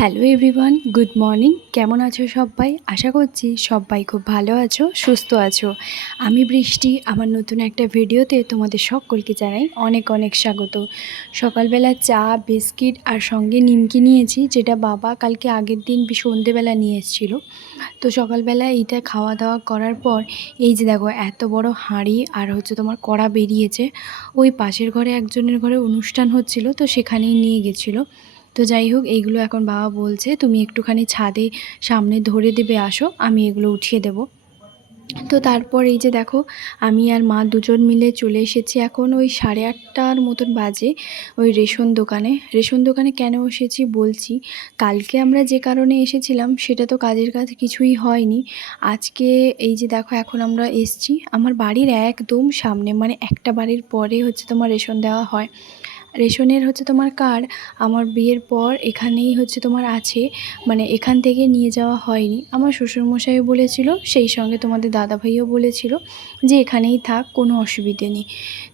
Hello everyone good morning কেমন আছো সবাই? আশা করছি সবাই খুব ভালো আছো, সুস্থ আছো। আমি বৃষ্টি, আমার নতুন একটা ভিডিওতে তোমাদের সকলকে জানাই অনেক অনেক স্বাগত। সকালবেলা চা, বিস্কিট আর সঙ্গে নিমকি নিয়েছি, যেটা বাবা কালকে আগের দিন সন্ধেবেলা নিয়ে এসেছিল। তো সকালবেলা এইটা খাওয়া দাওয়া করার পর, এই যে দেখো এত বড় হাঁড়ি আর হচ্ছে তোমার কড়া বেরিয়েছে। ওই পাশের ঘরে একজনের ঘরে অনুষ্ঠান হচ্ছিল, তো সেখানেই নিয়ে গেছিল। তো যাই হোক, এইগুলো এখন বাবা বলছে, তুমি একটুখানি ছাদে সামনে ধরে দেবে, আসো, আমি এগুলো উঠিয়ে দেব। তো তারপর এই যে দেখো, আমি আর মা দুজন মিলে চলে এসেছি এখন ওই সাড়ে আটটার মতন বাজে ওই রেশন দোকানে। রেশন দোকানে কেন এসেছি বলছি, কালকে আমরা যে কারণে এসেছিলাম, সেটা তো কাজের কাজ কিছুই হয়নি। আজকে এই যে দেখো, এখন আমরা এসছি, আমার বাড়ির একদম সামনে মানে একটা বাড়ির পরে হচ্ছে তোমার রেশন দেওয়া হয়। রেশনের হচ্ছে তোমার কার্ড, আমার বিয়ের পর এখানেই হচ্ছে তোমার আছে মানে এখান থেকে নিয়ে যাওয়া হয়নি। আমার শ্বশুরমশাইও বলেছিল, সেই সঙ্গে তোমাদের দাদাভাইও বলেছিল যে এখানেই থাক, কোনো অসুবিধে নেই।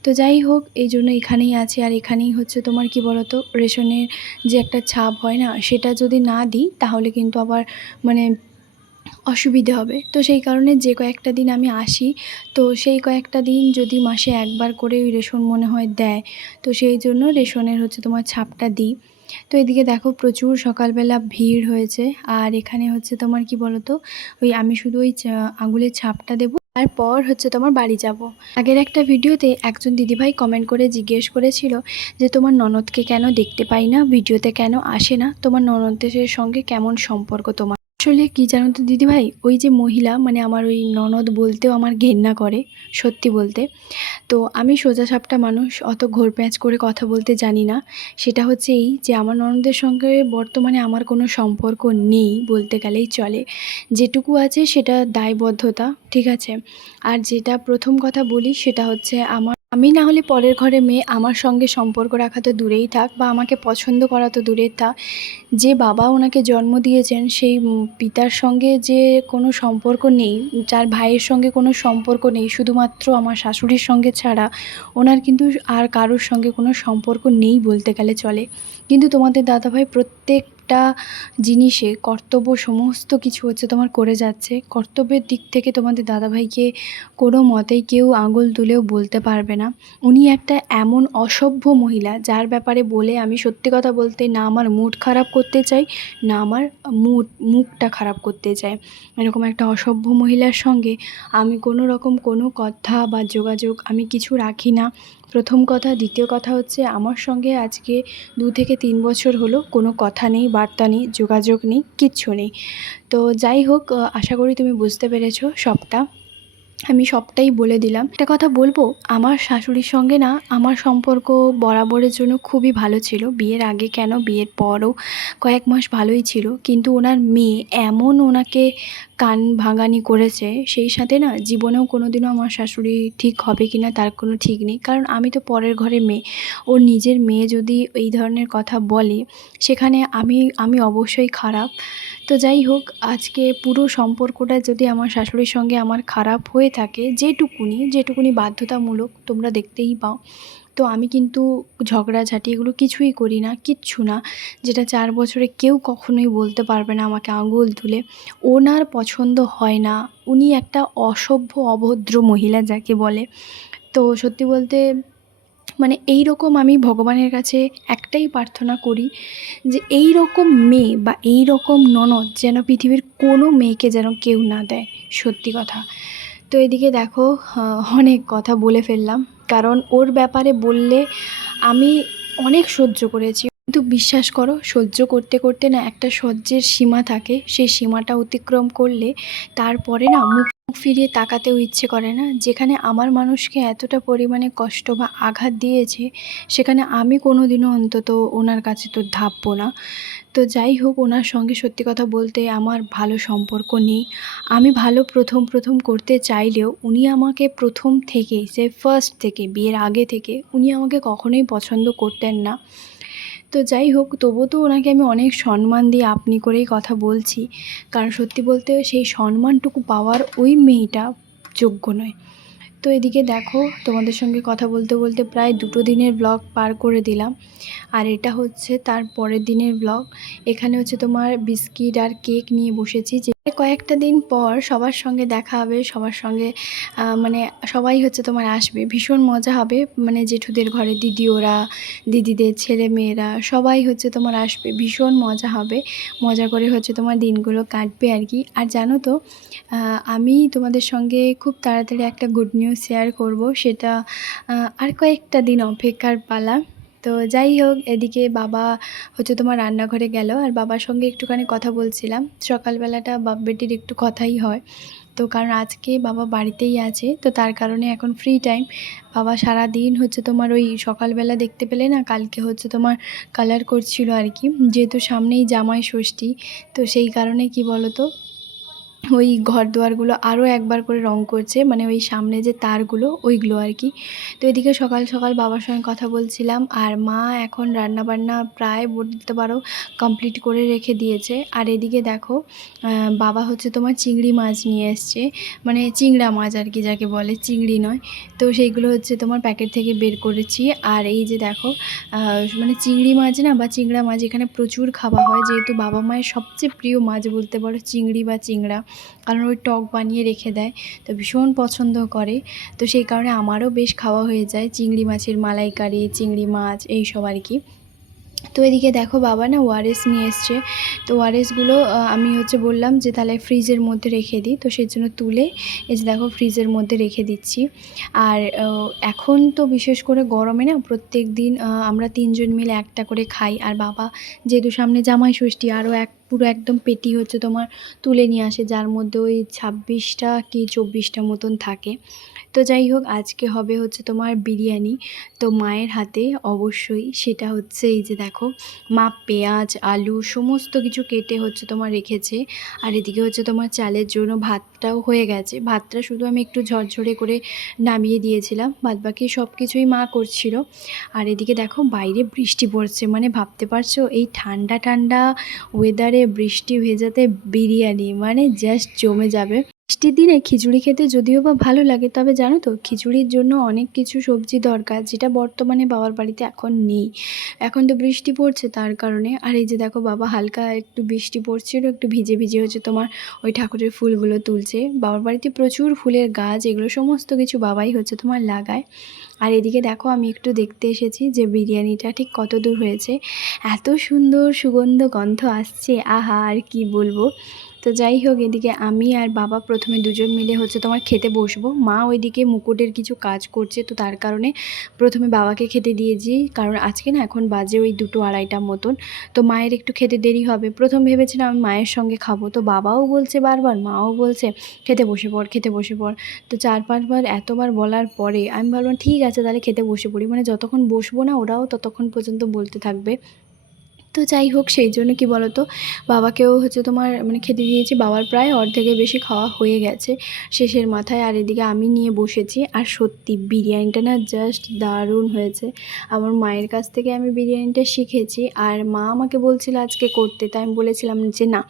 তো যাই হোক, এই জন্য এখানেই আছে। আর এখানেই হচ্ছে তোমার কি বলতো, রেশনের যে একটা ছাপ হয় না, সেটা যদি না দিই, তাহলে কিন্তু আবার মানে অসুবিধে হবে। তো সেই কারণে যে কয়েকটা দিন আমি আসি, তো সেই কয়েকটা দিন যদি মাসে একবার করে ওই রেশন মনে হয় দেয়, তো সেই জন্য রেশনের হচ্ছে তোমার ছাপটা দিই। তো এদিকে দেখো প্রচুর সকালবেলা ভিড় হয়েছে, আর এখানে হচ্ছে তোমার কি বলতো, ওই আমি শুধু ওই আঙুলের ছাপটা দেবো, তারপর হচ্ছে তোমার বাড়ি যাব। আগের একটা ভিডিওতে একজন দিদিভাই কমেন্ট করে জিজ্ঞেস করেছিল যে তোমার ননদকে কেন দেখতে পাই না, ভিডিওতে কেন আসে না, তোমার ননদের সঙ্গে কেমন সম্পর্ক তোমার? আসলে কি জানো তো দিদিভাই? ওই যে মহিলা মানে আমার ওই ননদ বলতেও আমার ঘেন্না করে, সত্যি বলতে। তো আমি সোজা সাপটা মানুষ, অত ঘোর প্যাঁচ করে কথা বলতে জানি না। সেটা হচ্ছে এই যে আমার ননদের সঙ্গে বর্তমানে আমার কোনো সম্পর্ক নেই বলতে গেলেই চলে। যেটুকু আছে সেটা দায়বদ্ধতা, ঠিক আছে? আর যেটা প্রথম কথা বলি সেটা হচ্ছে আমার আমি না হলে পরের ঘরে মেয়ে আমার সঙ্গে সম্পর্ক রাখা তো দূরেই থাক বা আমাকে পছন্দ করা তো দূরের থাক। যে বাবা ওনাকে জন্ম দিয়েছেন, সেই পিতার সঙ্গে যে কোনো সম্পর্ক নেই, যার ভাইয়ের সঙ্গে কোনো সম্পর্ক নেই, শুধুমাত্র আমার শাশুড়ির সঙ্গে ছাড়া ওনার কিন্তু আর কারোর সঙ্গে কোনো সম্পর্ক নেই বলতে গেলে চলে। কিন্তু তোমাদের দাদাভাই প্রত্যেক একটা জিনিসে কর্তব্য সমস্ত কিছু হচ্ছে তোমার করে যাচ্ছে। কর্তব্যের দিক থেকে তোমাদের দাদাভাইকে কোনো মতেই কেউ আঙুল তুলেও বলতে পারবে না। উনি একটা এমন অসভ্য মহিলা, যার ব্যাপারে বলে আমি সত্যি কথা বলতে না আমার মুড খারাপ করতে চাই, না আমার মুড, মুখটা খারাপ করতে চাই। এরকম একটা অসভ্য মহিলার সঙ্গে আমি কোনো রকম কোনো কথা বা যোগাযোগ আমি কিছু রাখি না। প্রথম কথা। দ্বিতীয় কথা হচ্ছে, আমার সঙ্গে আজকে দু থেকে তিন বছর হলো, কোনো কথা নেই, বার্তা নেই, যোগাযোগ নেই, কিচ্ছু নেই। তো যাই হোক, আশা করি তুমি বুঝতে পেরেছ সবটা। আমি সবটাই বলে দিলাম। একটা কথা বলব, আমার শাশুড়ির সঙ্গে না আমার সম্পর্ক বরাবরের জন্য খুবই ভালো ছিল। বিয়ের আগে কেন? বিয়ের পরও কয়েক মাস ভালোই ছিল। কিন্তু ওনার মেয়ে এমন ওনাকে কান ভাঙানি করেছে, সেই সাথে না জীবনেও কোনো দিনও আমার শাশুড়ি ঠিক হবে কি না তার কোনো ঠিক নেই। কারণ আমি তো পরের ঘরে মেয়ে। ওর নিজের মেয়ে যদি এই ধরনের কথা বলে, সেখানে আমি আমি অবশ্যই খারাপ। তো যাই হোক, আজকে পুরো সম্পর্কটা যদি আমার শাশুড়ির সঙ্গে আমার খারাপ হয়ে থাকে যেটুকুনি যেটুকুনি বাধ্যতামূলক তোমরা দেখতেই পাও। তো আমি কিন্তু ঝগড়াঝাটি এগুলো কিছুই করি না, কিচ্ছু না, যেটা চার বছরে কেউ কখনোই বলতে পারবে না আমাকে আঙুল তুলে। ওনার পছন্দ হয় না, উনি একটা অসভ্য, অভদ্র মহিলা যাকে বলে। তো সত্যি বলতে মানে এই রকম আমি ভগবানের কাছে একটাই প্রার্থনা করি যে এই রকম মেয়ে বা এই রকম ননদ যেন পৃথিবীর কোনো মেয়েকে যেন কেউ না দেয়, সত্যি কথা। তো এদিকে দেখো অনেক কথা বলে ফেললাম। কারণ ওর ব্যাপারে বললে আমি অনেক সহ্য করেছি। কিন্তু বিশ্বাস করো, সহ্য করতে করতে না একটা সহ্যের সীমা থাকে। সেই সীমাটা অতিক্রম করলে তারপরে না মুখ মুখ ফিরিয়ে তাকাতেও ইচ্ছে করে না। যেখানে আমার মানুষকে এতটা পরিমাণে কষ্ট বা আঘাত দিয়েছে, সেখানে আমি কোনো দিনও অন্তত ওনার কাছে তো ধাপবো না। তো যাই হোক, ওনার সঙ্গে সত্যি কথা বলতে আমার ভালো সম্পর্ক নেই। আমি ভালো প্রথম প্রথম করতে চাইলেও উনি আমাকে প্রথম থেকেই সে ফার্স্ট থেকে, বিয়ের আগে থেকে, উনি আমাকে কখনোই পছন্দ করতেন না। তো যাই হোক তবু তো ওনাকে আমি অনেক সম্মান দিয়ে আপনি করেই কথা বলছি। কারণ সত্যি বলতে সেই সম্মানটুকু পাওয়ার ওই মেয়েটা যোগ্য নয়। তো এদিকে দেখো, তোমাদের সঙ্গে কথা বলতে বলতে প্রায় দুটো দিনের ব্লগ পার করে দিলাম। আর এটা হচ্ছে তার পরের দিনের ব্লগ এখানে হচ্ছে তোমার বিস্কিট আর কেক নিয়ে বসেছি যে কয়েকটা দিন পর সবার সঙ্গে দেখা হবে, সবার সঙ্গে মানে সবাই হচ্ছে তোমার আসবে। ভীষণ মজা হবে মানে জেঠুদের ঘরে দিদি ওরা দিদিদের ছেলে মেয়েরা সবাই হচ্ছে তোমার আসবে। ভীষণ মজা হবে, মজা করে হচ্ছে তোমার দিনগুলো কাটবে আর কি। আর জানো তো আমি তোমাদের সঙ্গে খুব তাড়াতাড়ি একটা গুড নিউজ শেয়ার করব, সেটা আর কয়েকটা দিন অপেক্ষার পালা। তো যাই হোক, এদিকে বাবা হচ্ছে তোমার রান্নাঘরে গেল। আর বাবার সঙ্গে একটুখানি কথা বলছিলাম। সকালবেলাটা বাপ বেটির একটু কথাই হয়। তো কারণ আজকে বাবা বাড়িতেই আছে, তো তার কারণে এখন ফ্রি টাইম বাবা সারা দিন হচ্ছে তোমার ওই সকালবেলা দেখতে পেলে না, কালকে হচ্ছে তোমার কালার করছিল আর কি। যেহেতু সামনেই জামাই ষষ্ঠী, তো সেই কারণে কি বলো তো ওই ঘর দুয়ারগুলো আরও একবার করে রং করছে মানে ওই সামনে যে তারগুলো ওইগুলো আর কি। তো এদিকে সকাল সকাল বাবার সঙ্গে কথা বলছিলাম, আর মা এখন রান্না বান্না প্রায় বলতে পারো কমপ্লিট করে রেখে দিয়েছে। আর এদিকে দেখো বাবা হচ্ছে তোমার চিংড়ি মাছ নিয়ে এসছে মানে চিংড়া মাছ আর কি যাকে বলে, চিংড়ি নয়। তো সেইগুলো হচ্ছে তোমার প্যাকেট থেকে বের করেছি। আর এই যে দেখো মানে চিংড়ি মাছ না বা চিংড়া মাছ এখানে প্রচুর খাওয়া হয়, যেহেতু বাবা মায়ের সবচেয়ে প্রিয় মাছ বলতে পারো চিংড়ি বা চিংড়া। কারণ ওই টক বানিয়ে রেখে দেয়, তো ভীষণ পছন্দ করে। তো সেই কারণে আমারও বেশ খাওয়া হয়ে যায়, চিংড়ি মাছের মালাইকারি, চিংড়ি মাছ এই সব আর কি। তো এদিকে দেখো বাবা না ওয়ারেস নিয়ে এসছে, তো ওয়ারেসগুলো আমি হচ্ছে বললাম যে তাহলে ফ্রিজের মধ্যে রেখে দিই, তো সেই জন্য তুলে এই যে দেখো ফ্রিজের মধ্যে রেখে দিচ্ছি। আর এখন তো বিশেষ করে গরমে না প্রত্যেক দিন আমরা তিনজন মিলে একটা করে খাই, আর বাবা যেহেতু সামনে জামাই ষষ্ঠী আরও এক পুরো একদম পেটি হচ্ছে তোমার তুলে নিয়ে আসে, যার মধ্যে ওই ছাব্বিশটা কি চব্বিশটা মতন থাকে। তো যাই হোক, আজকে হবে হচ্ছে তোমার বিরিয়ানি। তো মায়ের হাতে অবশ্যই সেটা হচ্ছে এই যে দেখো মা পেঁয়াজ, আলু সমস্ত কিছু কেটে হচ্ছে তোমার রেখেছে। আর এদিকে হচ্ছে তোমার চালের জন্য ভাতটাও হয়ে গেছে। ভাতটা শুধু আমি একটু ঝরঝরে করে নামিয়ে দিয়েছিলাম, বাদবাকি সব কিছুই মা করছিল। আর এদিকে দেখো, বাইরে বৃষ্টি পড়ছে মানে ভাবতে পারছ? এই ঠান্ডা ঠান্ডা ওয়েদারে বৃষ্টি ভেজাতে বিরিয়ানি মানে জাস্ট জমে যাবে। বৃষ্টির দিনে খিচুড়ি খেতে যদিও বা ভালো লাগে, তবে জানো তো, খিচুড়ির জন্য অনেক কিছু সবজি দরকার, যেটা বর্তমানে বাবার বাড়িতে এখন নেই। এখন তো বৃষ্টি পড়ছে তার কারণে, আর এই যে দেখো বাবা হালকা একটু বৃষ্টি পড়ছিল একটু ভিজে ভিজে হচ্ছে তোমার ওই ঠাকুরের ফুলগুলো তুলছে। বাবার বাড়িতে প্রচুর ফুলের গাছ, এগুলো সমস্ত কিছু বাবাই হচ্ছে তোমার লাগায়। আর এদিকে দেখো আমি একটু দেখতে এসেছি যে বিরিয়ানিটা ঠিক কত দূর হয়েছে। এত সুন্দর সুগন্ধ গন্ধ আসছে, আহা, আর কি বলব। তো যাই হোক, এদিকে আমি আর বাবা প্রথমে দুজন মিলে হচ্ছে তোমার খেতে বসবো। মা ওইদিকে মুকুটের কিছু কাজ করছে, তো তার কারণে প্রথমে বাবাকে খেতে দিয়েছি কারণ আজকে না এখন বাজে ওই দুটো আড়াইটা মতন, তো মায়ের একটু খেতে দেরি হবে। প্রথম ভেবেছিলাম আমি মায়ের সঙ্গে খাব, তো বাবাও বলছে বারবার, মাও বলছে খেতে বসে পড়, খেতে বসে পড়। তো চার পাঁচবার এতবার বলার পরে আমি ভাবলাম, ঠিক আছে, তাহলে খেতে বসে পড়ি। মানে যতক্ষণ বসবো না, ওরাও ততক্ষণ পর্যন্ত বলতে থাকবে। তো যাই হোক, সেই জন্য কি বলতো, বাবাকেও হচ্ছে তোমার মানে খেতে দিয়েছি, বাবার প্রায় অর্ধেকের বেশি খাওয়া হয়ে গেছে শেষের মাথায়। আর এদিকে আমি নিয়ে বসেছি। আর সত্যি বিরিয়ানিটা না জাস্ট দারুণ হয়েছে। আমার মায়ের কাছ থেকে আমি বিরিয়ানিটা শিখেছি। আর মা আমাকে বলছিল আজকে করতে, তাই আমি বলেছিলাম যে না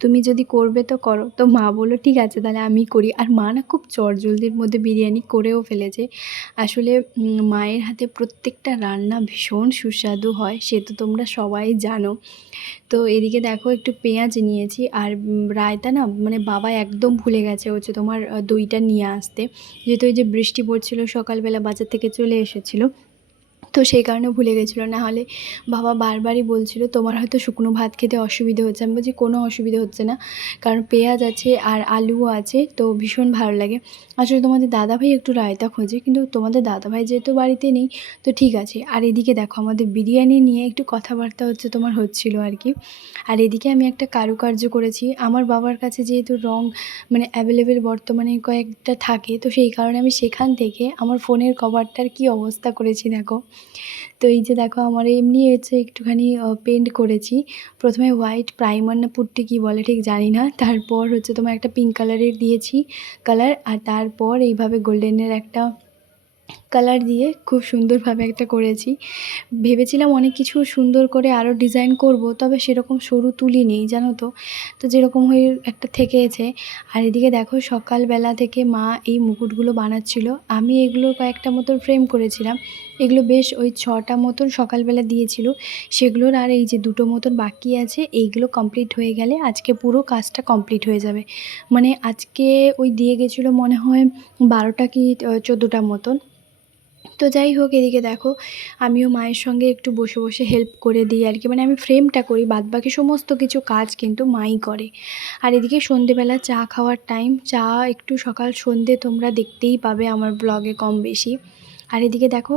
তুমি যদি করবে তো করো। তো মা বলল, ঠিক আছে, তাহলে আমি করি। আর মা না খুব চটজলদির মধ্যে বিরিয়ানি করেও ফেলেছে। আসলে মায়ের হাতে প্রত্যেকটা রান্না ভীষণ সুস্বাদু হয়, সে তো তোমরা সবাই জানো। তো এদিকে দেখো, একটু পেঁয়াজ নিয়েছি আর রায়তা না মানে বাবা একদম ভুলে গেছে হচ্ছে তোমার দইটা নিয়ে আসতে। যেহেতু ওই যে বৃষ্টি পড়ছিল সকালবেলা বাজার থেকে চলে এসেছিল তো সেই কারণে ভুলে গেছিল। না হলে বাবা বারবারই বলছিল, তোমার হয়তো শুকনো ভাত খেতে অসুবিধে হচ্ছে। আমি বলছি, কোনো অসুবিধে হচ্ছে না। কারণ পেঁয়াজ আছে আর আলুও আছে, তো ভীষণ ভালো লাগে। আসলে তোমাদের দাদাভাই একটু রায়তা খোঁজে, কিন্তু তোমাদের দাদাভাই যেহেতু বাড়িতে নেই, তো ঠিক আছে। আর এদিকে দেখো, আমাদের বিরিয়ানি নিয়ে একটু কথাবার্তা হচ্ছে, তোমার হচ্ছিল আর কি। আর এদিকে আমি একটা কারুকার্য করেছি। আমার বাবার কাছে যেহেতু রং মানে অ্যাভেলেবেল বর্তমানে কয়েকটা থাকে, তো সেই কারণে আমি সেখান থেকে আমার ফোনের কভারটার কি অবস্থা করেছি, দেখো। তো এই যে দেখো, আমার এমনি হচ্ছে একটুখানি পেন্ট করেছি। প্রথমে হোয়াইট প্রাইমার না পুট্টি কী বলে ঠিক জানি না তারপর হচ্ছে তোমার একটা পিঙ্ক কালারের দিয়েছি কালার আর তারপর এইভাবে গোল্ডেনের একটা কালার দিয়ে খুব সুন্দরভাবে একটা করেছি। ভেবেছিলাম অনেক কিছু সুন্দর করে আরও ডিজাইন করব, তবে সেরকম সরু তুলি নেই, জানো তো? তো যেরকম হয়ে একটা থেকেছে। আর এদিকে দেখো, সকালবেলা থেকে মা এই মুকুটগুলো বানাচ্ছিল। আমি এগুলো কয়েকটা মতন ফ্রেম করেছিলাম। এগুলো বেশ ওই ছটা মতন সকালবেলা দিয়েছিল। সেগুলোর আর এই যে দুটো মতন বাকি আছে, এইগুলো কমপ্লিট হয়ে গেলে আজকে পুরো কাজটা কমপ্লিট হয়ে যাবে। মানে আজকে ওই দিয়ে গেছিল মনে হয় বারোটা কি, চোদ্দোটা মতন। তো যাই হোক, এদিকে দেখো, আমিও মায়ের সঙ্গে একটু বসে বসে হেল্প করে দিই আর কি। মানে আমি ফ্রেমটা করি, বাদবাকি সমস্ত কিছু কাজ কিন্তু মাই করে। আর এদিকে সন্ধেবেলা চা খাওয়ার টাইম চা একটু সকাল সন্ধে তোমরা দেখতেই পাবে আমার ব্লগে কম বেশি। আর এদিকে দেখো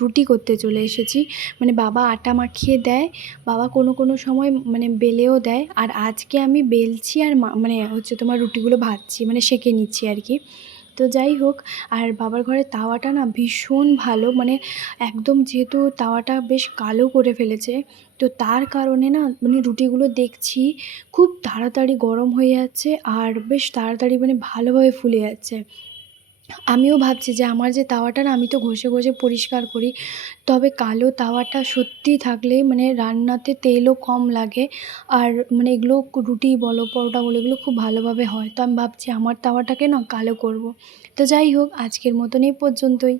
রুটি করতে চলে এসেছি। মানে বাবা আটা মাখিয়ে দেয়, বাবা কোনো কোনো সময় মানে বেলেও দেয়। আর আজকে আমি বেলছি আর মানে হচ্ছে তোমার রুটিগুলো ভাজছি মানে সেঁকে নিচ্ছি আর কি। তো যাই হোক, আর বাবার ঘরের তাওয়াটা না ভীষণ ভালো। মানে একদম যেহেতু তাওয়াটা বেশ কালো করে ফেলেছে, তো তার কারণে না মানে রুটিগুলো দেখছি খুব তাড়াতাড়ি গরম হয়ে যাচ্ছে আর বেশ তাড়াতাড়ি মানে ভালোভাবে ফুলে যাচ্ছে। আমিও ভাবছি যে আমার যে তাওয়াটা না, আমি তো ঘষে ঘষে পরিষ্কার করি। তবে কালো তাওয়াটা সত্যি থাকলে মানে রান্নাতে তেলও কম লাগে। আর মানে এগুলো রুটি বলো, পরোটা বলো, এগুলো খুব ভালোভাবে হয়। তো আমি ভাবছি আমার তাওয়াটাকে না কালো করব। তো যাই হোক, আজকের মতন এই পর্যন্তই।